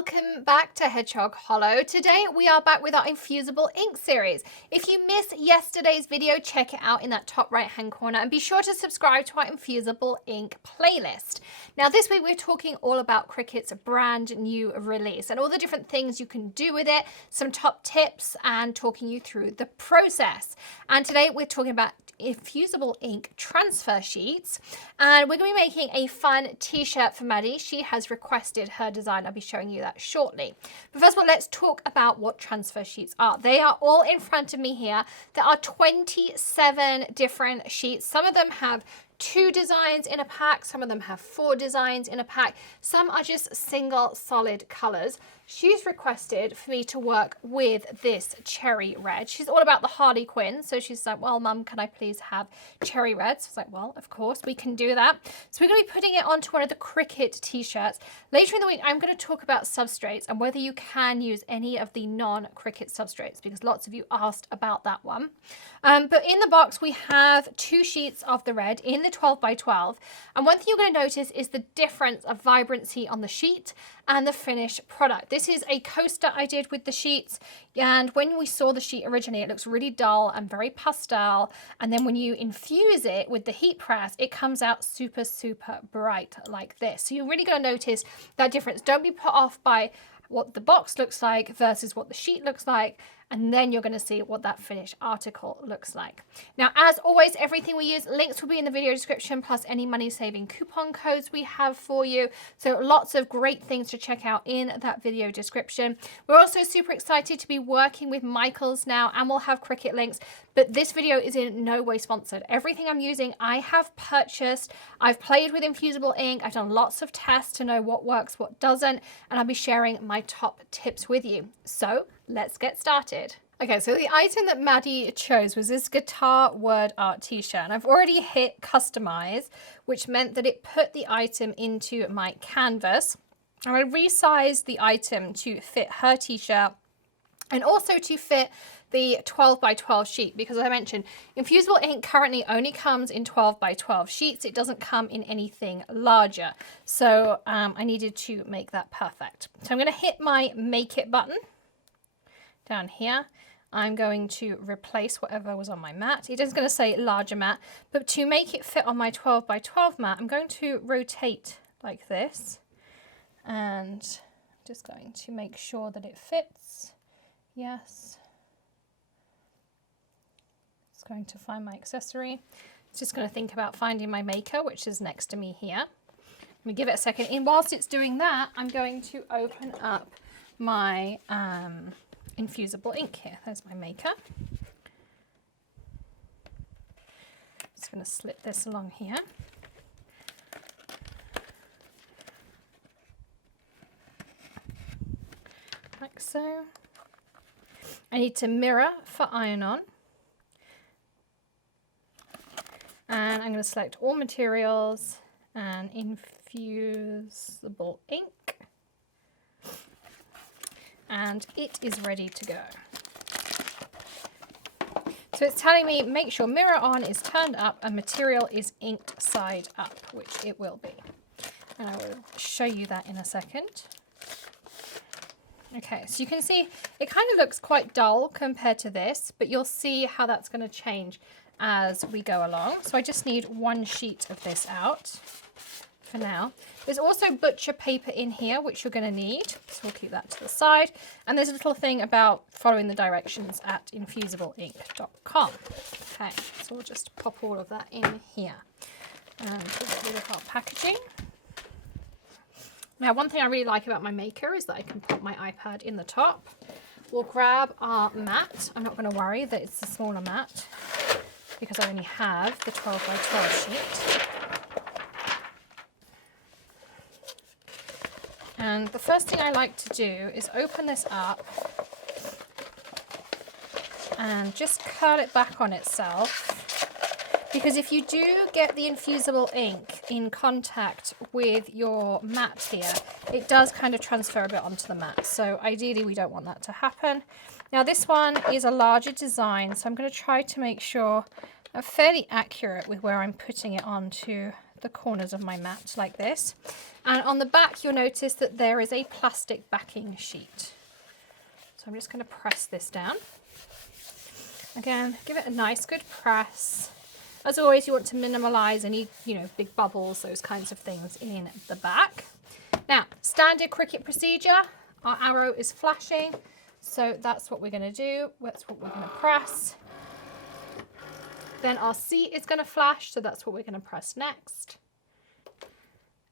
welcome back to Hedgehog Hollow. Today we are back with our Infusible Ink series. If you missed yesterday's video, check it out in that top right hand corner and be sure to subscribe to our Infusible Ink playlist. Now this week we're talking all about Cricut's brand new release and all the different things you can do with it, some top tips and talking you through the process. And today we're talking about Infusible Ink transfer sheets, and we're going to be making a fun t-shirt for Maddie. She has requested her design. I'll be showing you that shortly. But first of all, let's talk about what transfer sheets are. They are all in front of me here. There are 27 different sheets. Some of them have 2 designs in a pack, some of them have 4 designs in a pack, some are just single solid colors. She's requested for me to work with this cherry red. She's all about the Harley Quinn, so she's like, well, Mum, can I please have cherry red? So I was like, well, of course, we can do that. So we're going to be putting it onto one of the Cricut t-shirts. Later in the week, I'm going to talk about substrates and whether you can use any of the non-Cricut substrates, because lots of you asked about that one. But in the box, we have 2 sheets of the red in the 12 by 12. And one thing you're going to notice is the difference of vibrancy on the sheet and the finished product. This is a coaster I did with the sheets, and when we saw the sheet originally, it looks really dull and very pastel, and then when you infuse it with the heat press, it comes out super, super bright like this. So you're really going to notice that difference. Don't be put off by what the box looks like versus what the sheet looks like, and then you're going to see what that finished article looks like. Now, as always, everything we use, links will be in the video description, plus any money-saving coupon codes we have for you. So lots of great things to check out in that video description. We're also super excited to be working with Michaels now, and we'll have Cricut links, but this video is in no way sponsored. Everything I'm using, I have purchased. I've played with Infusible Ink. I've done lots of tests to know what works, what doesn't, and I'll be sharing my top tips with you. So let's get started. Okay, so the item that Maddie chose was this guitar word art t-shirt, and I've already hit customize, which meant that it put the item into my canvas. And I resized the item to fit her t-shirt and also to fit the 12 by 12 sheet, because as I mentioned, Infusible Ink currently only comes in 12 by 12 sheets. It doesn't come in anything larger. So I needed to make that perfect. So I'm going to hit my make it button down here. I'm going to replace whatever was on my mat. It is going to say larger mat, but to make it fit on my 12 by 12 mat, I'm going to rotate like this, and just going to make sure that it fits. Yes. It's going to find my accessory. It's just going to think about finding my maker, which is next to me here. Let me give it a second. And whilst it's doing that, I'm going to open up my Infusible Ink here. There's my maker. Just going to slip this along here. Like so. I need to mirror for iron on. And I'm going to select all materials and Infusible Ink. And it is ready to go. So it's telling me make sure mirror on is turned up and material is inked side up, which it will be. And I will show you that in a second. Okay, so you can see it kind of looks quite dull compared to this, but you'll see how that's going to change as we go along. So I just need 1 sheet of this out for now. There's also butcher paper in here, which you're going to need, so we'll keep that to the side. And there's a little thing about following the directions at infusibleinc.com. Okay, so we'll just pop all of that in here and we'll get rid of our packaging. Now, one thing I really like about my maker is that I can put my iPad in the top. We'll grab our mat. I'm not going to worry that it's a smaller mat because I only have the 12 by 12 sheet. And the first thing I like to do is open this up and just curl it back on itself. Because if you do get the Infusible Ink in contact with your mat here, it does kind of transfer a bit onto the mat. So ideally we don't want that to happen. Now this one is a larger design, so I'm going to try to make sure I'm fairly accurate with where I'm putting it onto the corners of my mat like this. And on the back, you'll notice that there is a plastic backing sheet. So I'm just going to press this down. Again, give it a nice good press. As always, you want to minimize any, big bubbles, those kinds of things in the back. Now, standard Cricut procedure, our arrow is flashing. So that's what we're going to do. That's what we're going to press. Then our C is going to flash. So that's what we're going to press next.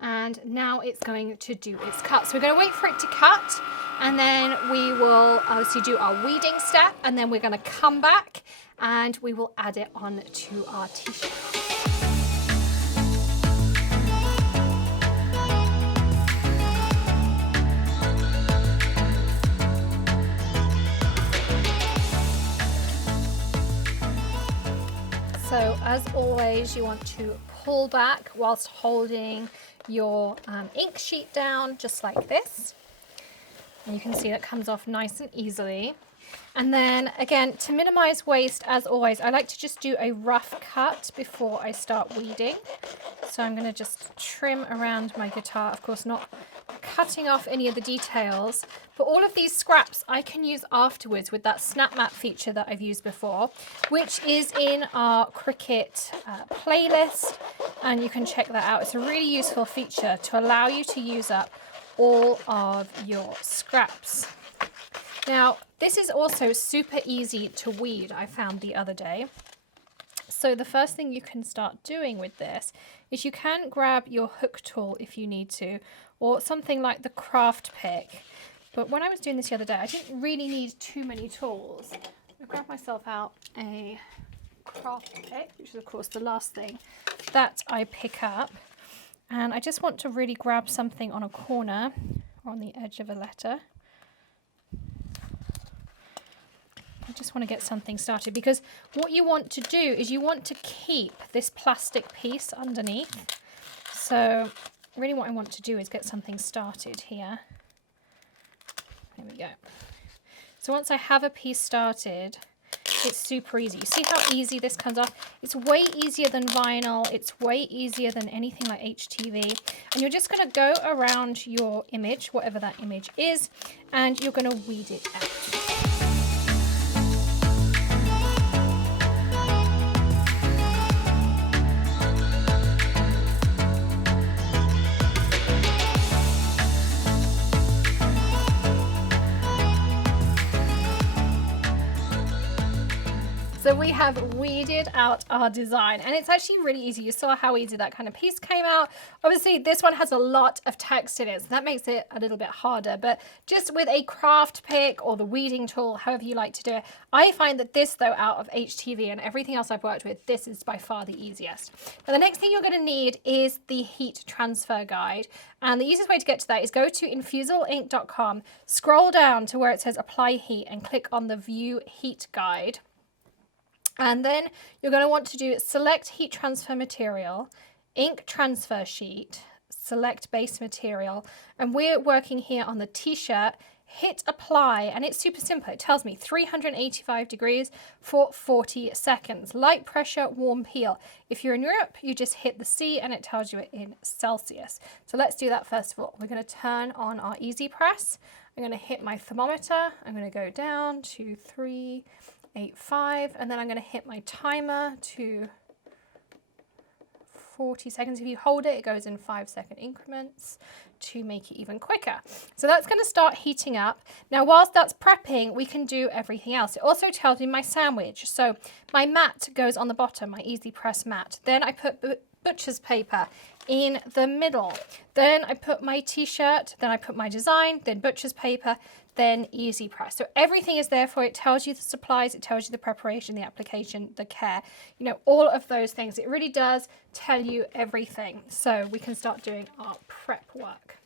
And now it's going to do its cut. So we're going to wait for it to cut. And then we will obviously do our weeding step. And then we're going to come back and we will add it on to our t-shirt. So as always, you want to pull back whilst holding your ink sheet down, just like this. And you can see that comes off nice and easily. And then again, to minimize waste, as always, I like to just do a rough cut before I start weeding. So I'm going to just trim around my guitar, of course not cutting off any of the details, but all of these scraps I can use afterwards with that snap mat feature that I've used before, which is in our Cricut playlist, and you can check that out. It's a really useful feature to allow you to use up all of your scraps. Now, this is also super easy to weed, I found the other day. So the first thing you can start doing with this is you can grab your hook tool if you need to, or something like the craft pick. But when I was doing this the other day, I didn't really need too many tools. I grabbed myself out a craft pick, which is of course the last thing that I pick up. And I just want to really grab something on a corner or on the edge of a letter. I just want to get something started, because what you want to do is you want to keep this plastic piece underneath. So really what I want to do is get something started here. There we go. So once I have a piece started, it's super easy. You see how easy this comes off? It's way easier than vinyl. It's way easier than anything like HTV. And you're just going to go around your image, whatever that image is, and you're going to weed it out. So we have weeded out our design, and it's actually really easy. You saw how easy that kind of piece came out. Obviously this one has a lot of text in it, so that makes it a little bit harder, but just with a craft pick or the weeding tool, however you like to do it, I find that this, though, out of HTV and everything else I've worked with, this is by far the easiest. Now the next thing you're going to need is the heat transfer guide, and the easiest way to get to that is go to infusible-ink.com, scroll down to where it says apply heat and click on the view heat guide. And then you're going to want to do select heat transfer material, ink transfer sheet, select base material, and we're working here on the t-shirt. Hit apply, and it's super simple. It tells me 385 degrees for 40 seconds. Light pressure, warm peel. If you're in Europe, you just hit the C and it tells you it in Celsius. So let's do that first of all. We're going to turn on our EasyPress. I'm going to hit my thermometer. I'm going to go down to 385, and then I'm going to hit my timer to 40 seconds. If you hold it, it goes in 5-second increments to make it even quicker. So that's going to start heating up. Now, whilst that's prepping, we can do everything else. It also tells me my sandwich. So my mat goes on the bottom, my EasyPress mat. Then I put butcher's paper in the middle. Then I put my t-shirt, then I put my design, then butcher's paper, then EasyPress. So everything is there for it. It tells you the supplies, it tells you the preparation, the application, the care, all of those things. It really does tell you everything. So we can start doing our prep work.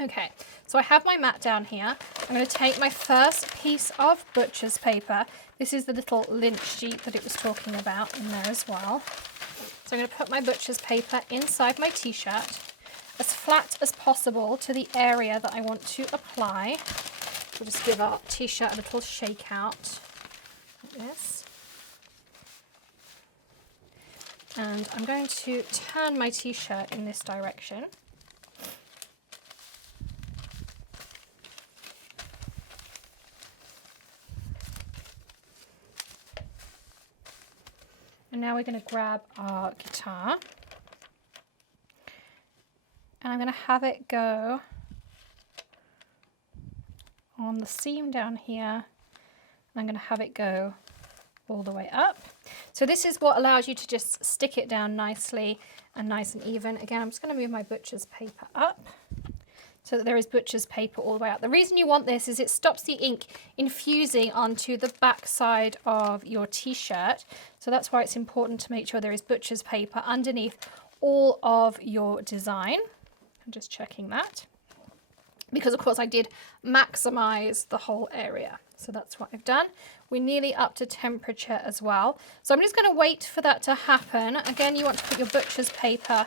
Okay, so I have my mat down here. I'm going to take my first piece of butcher's paper. This is the little lint sheet that it was talking about in there as well. So I'm going to put my butcher's paper inside my t-shirt as flat as possible to the area that I want to apply. We'll just give our t-shirt a little shake out like this. And I'm going to turn my t-shirt in this direction. And now we're going to grab our guitar. And I'm going to have it go on the seam down here. And I'm going to have it go all the way up. So this is what allows you to just stick it down nicely and nice and even. Again, I'm just going to move my butcher's paper up so that there is butcher's paper all the way up. The reason you want this is it stops the ink infusing onto the back side of your t-shirt. So that's why it's important to make sure there is butcher's paper underneath all of your design. I'm just checking that, because of course I did maximize the whole area. So that's what I've done. We're nearly up to temperature as well. So I'm just going to wait for that to happen. Again, you want to put your butcher's paper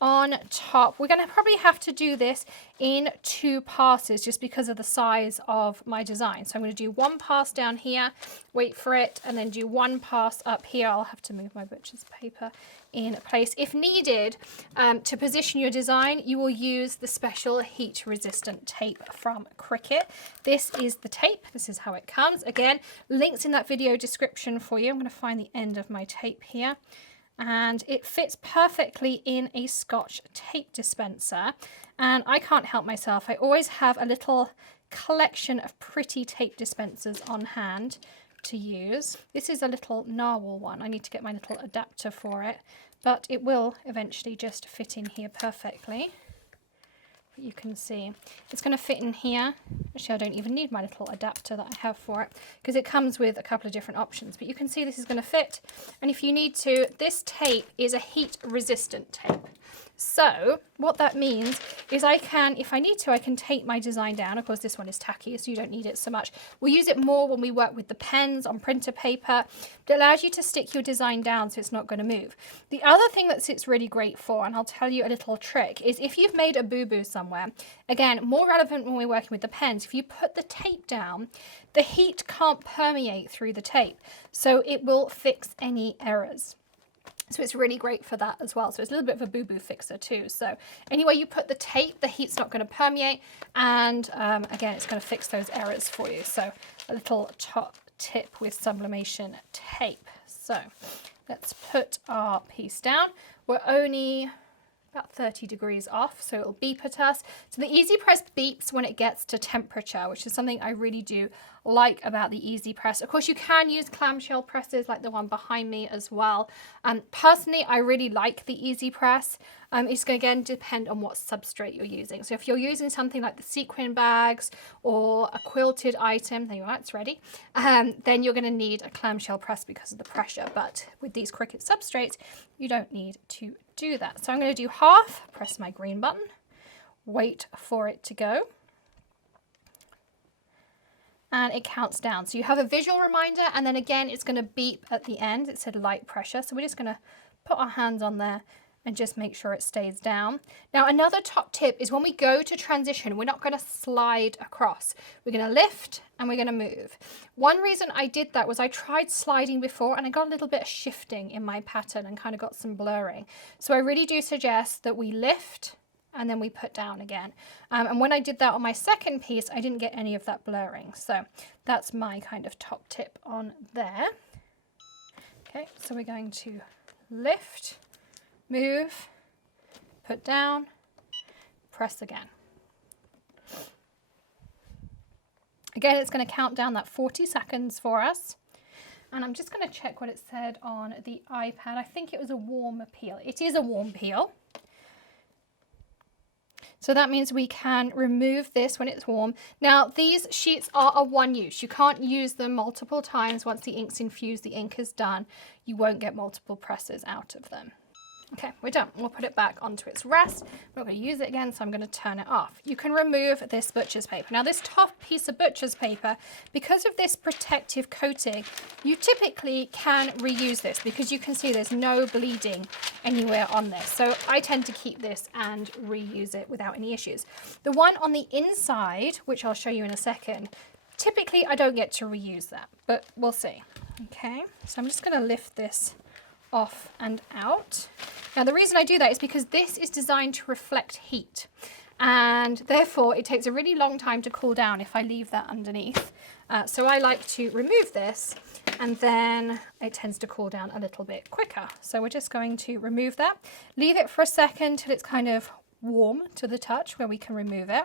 on top. We're going to probably have to do this in 2 passes just because of the size of my design. So I'm going to do 1 pass down here, wait for it, and then do 1 pass up here. I'll have to move my butcher's paper in place. If needed, to position your design, you will use the special heat resistant tape from Cricut. This is the tape. This is how it comes. Again, links in that video description for you. I'm going to find the end of my tape here. And it fits perfectly in a Scotch tape dispenser. And I can't help myself. I always have a little collection of pretty tape dispensers on hand to use. This is a little narwhal one. I need to get my little adapter for it, but it will eventually just fit in here perfectly. You can see it's going to fit in here. Actually, I don't even need my little adapter that I have for it because it comes with a couple of different options, but you can see this is going to fit. And if you need to, this tape is a heat resistant tape. So what that means is I can, if I need to, I can tape my design down. Of course, this one is tacky, so you don't need it so much. We'll use it more when we work with the pens on printer paper. It allows you to stick your design down so it's not going to move. The other thing that it's really great for, and I'll tell you a little trick, is if you've made a boo-boo somewhere, again, more relevant when we're working with the pens, if you put the tape down, the heat can't permeate through the tape, so it will fix any errors. So it's really great for that as well. So it's a little bit of a boo-boo fixer too. So anyway you put the tape, the heat's not going to permeate. And again, it's going to fix those errors for you. So a little top tip with sublimation tape. So let's put our piece down. We're only about 30 degrees off, so it'll beep at us. So the EasyPress beeps when it gets to temperature, which is something I really do like about the EasyPress. Of course, you can use clamshell presses like the one behind me as well. Personally, I really like the EasyPress. It's going to again depend on what substrate you're using. So if you're using something like the sequin bags or a quilted item, there you are, it's ready, then you're going to need a clamshell press because of the pressure. But with these Cricut substrates, you don't need to do that. So I'm going to do half, press my green button, wait for it to go. And it counts down. So you have a visual reminder, and then again, it's going to beep at the end. It said light pressure. So we're just going to put our hands on there and just make sure it stays down. Now, another top tip is when we go to transition, we're not going to slide across. We're going to lift and we're going to move. One reason I did that was I tried sliding before and I got a little bit of shifting in my pattern and kind of got some blurring. So I really do suggest that we lift and then we put down again. And when I did that on my second piece, I didn't get any of that blurring. So that's my kind of top tip on there. Okay, so we're going to lift, move, put down, press again. Again, it's going to count down that 40 seconds for us. And I'm just going to check what it said on the iPad. I think it was a warm peel. It is a warm peel. So that means we can remove this when it's warm. Now, these sheets are a one use. You can't use them multiple times. Once the ink's infused, the ink is done. You won't get multiple presses out of them. Okay, we're done. We'll put it back onto its rest. We're not going to use it again, so I'm going to turn it off. You can remove this butcher's paper. Now, this top piece of butcher's paper, because of this protective coating, you typically can reuse this because you can see there's no bleeding anywhere on this. So I tend to keep this and reuse it without any issues. The one on the inside, which I'll show you in a second, typically I don't get to reuse that, but we'll see. Okay, so I'm just going to lift this off and out. Now the reason I do that is because this is designed to reflect heat, and therefore it takes a really long time to cool down if I leave that underneath. So I like to remove this, and then it tends to cool down a little bit quicker. So we're just going to remove that, leave it for a second till it's kind of warm to the touch where we can remove it.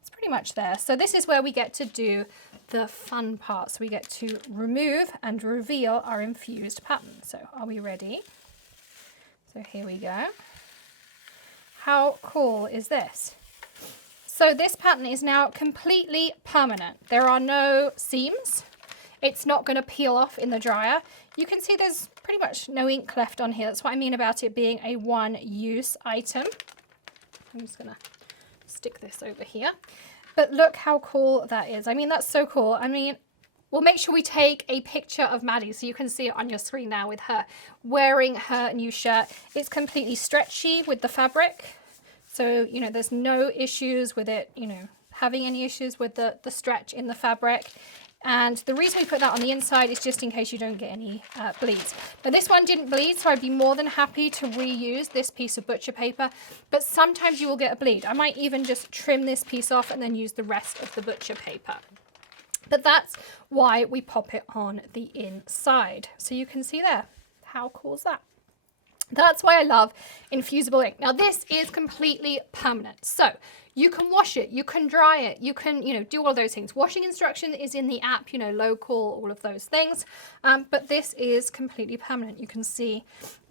It's pretty much there. So this is where we get to do the fun part. So we get to remove and reveal our infused pattern. So are we ready? So here we go. How cool is this? So this pattern is now completely permanent. There are no seams. It's not going to peel off in the dryer. You can see there's pretty much no ink left on here. That's what I mean about it being a one-use item. I'm just going to stick this over here. But look how cool that is. I mean, that's so cool. I mean, we'll make sure we take a picture of Maddie so you can see it on your screen now with her wearing her new shirt. It's completely stretchy with the fabric. So, you know, there's no issues with it, you know, having any issues with the stretch in the fabric. And the reason we put that on the inside is just in case you don't get any bleeds. Now this one didn't bleed, so I'd be more than happy to reuse this piece of butcher paper, but sometimes you will get a bleed. I might even just trim this piece off and then use the rest of the butcher paper. But that's why we pop it on the inside. So you can see there, how cool is that? That's why I love Infusible Ink. Now this is completely permanent. So you can wash it, you can dry it, you can, you know, do all those things. Washing instruction is in the app, you know, local, all of those things. But this is completely permanent. You can see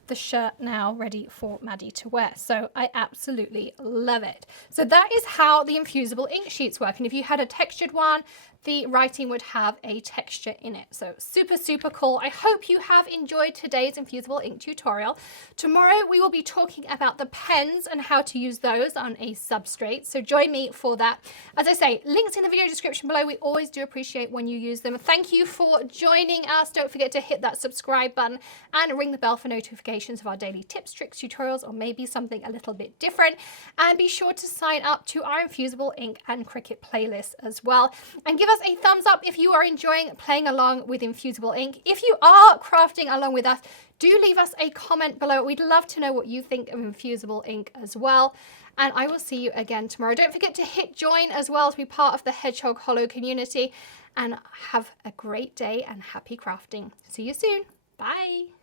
the shirt now ready for Maddie to wear. So I absolutely love it. So that is how the Infusible Ink sheets work. And if you had a textured one, the writing would have a texture in it. So super, super cool. I hope you have enjoyed today's Infusible Ink tutorial. Tomorrow we will be talking about the pens and how to use those on a substrate. So join me for that. As I say, links in the video description below. We always do appreciate when you use them. Thank you for joining us. Don't forget to hit that subscribe button and ring the bell for notifications of our daily tips, tricks, tutorials, or maybe something a little bit different. And be sure to sign up to our Infusible Ink and Cricut playlist as well. And give us a thumbs up if you are enjoying playing along with Infusible Ink. If you are crafting along with us, do leave us a comment below. We'd love to know what you think of Infusible Ink as well. And I will see you again tomorrow. Don't forget to hit join as well to be part of the Hedgehog Hollow community. And have a great day and happy crafting. See you soon. Bye.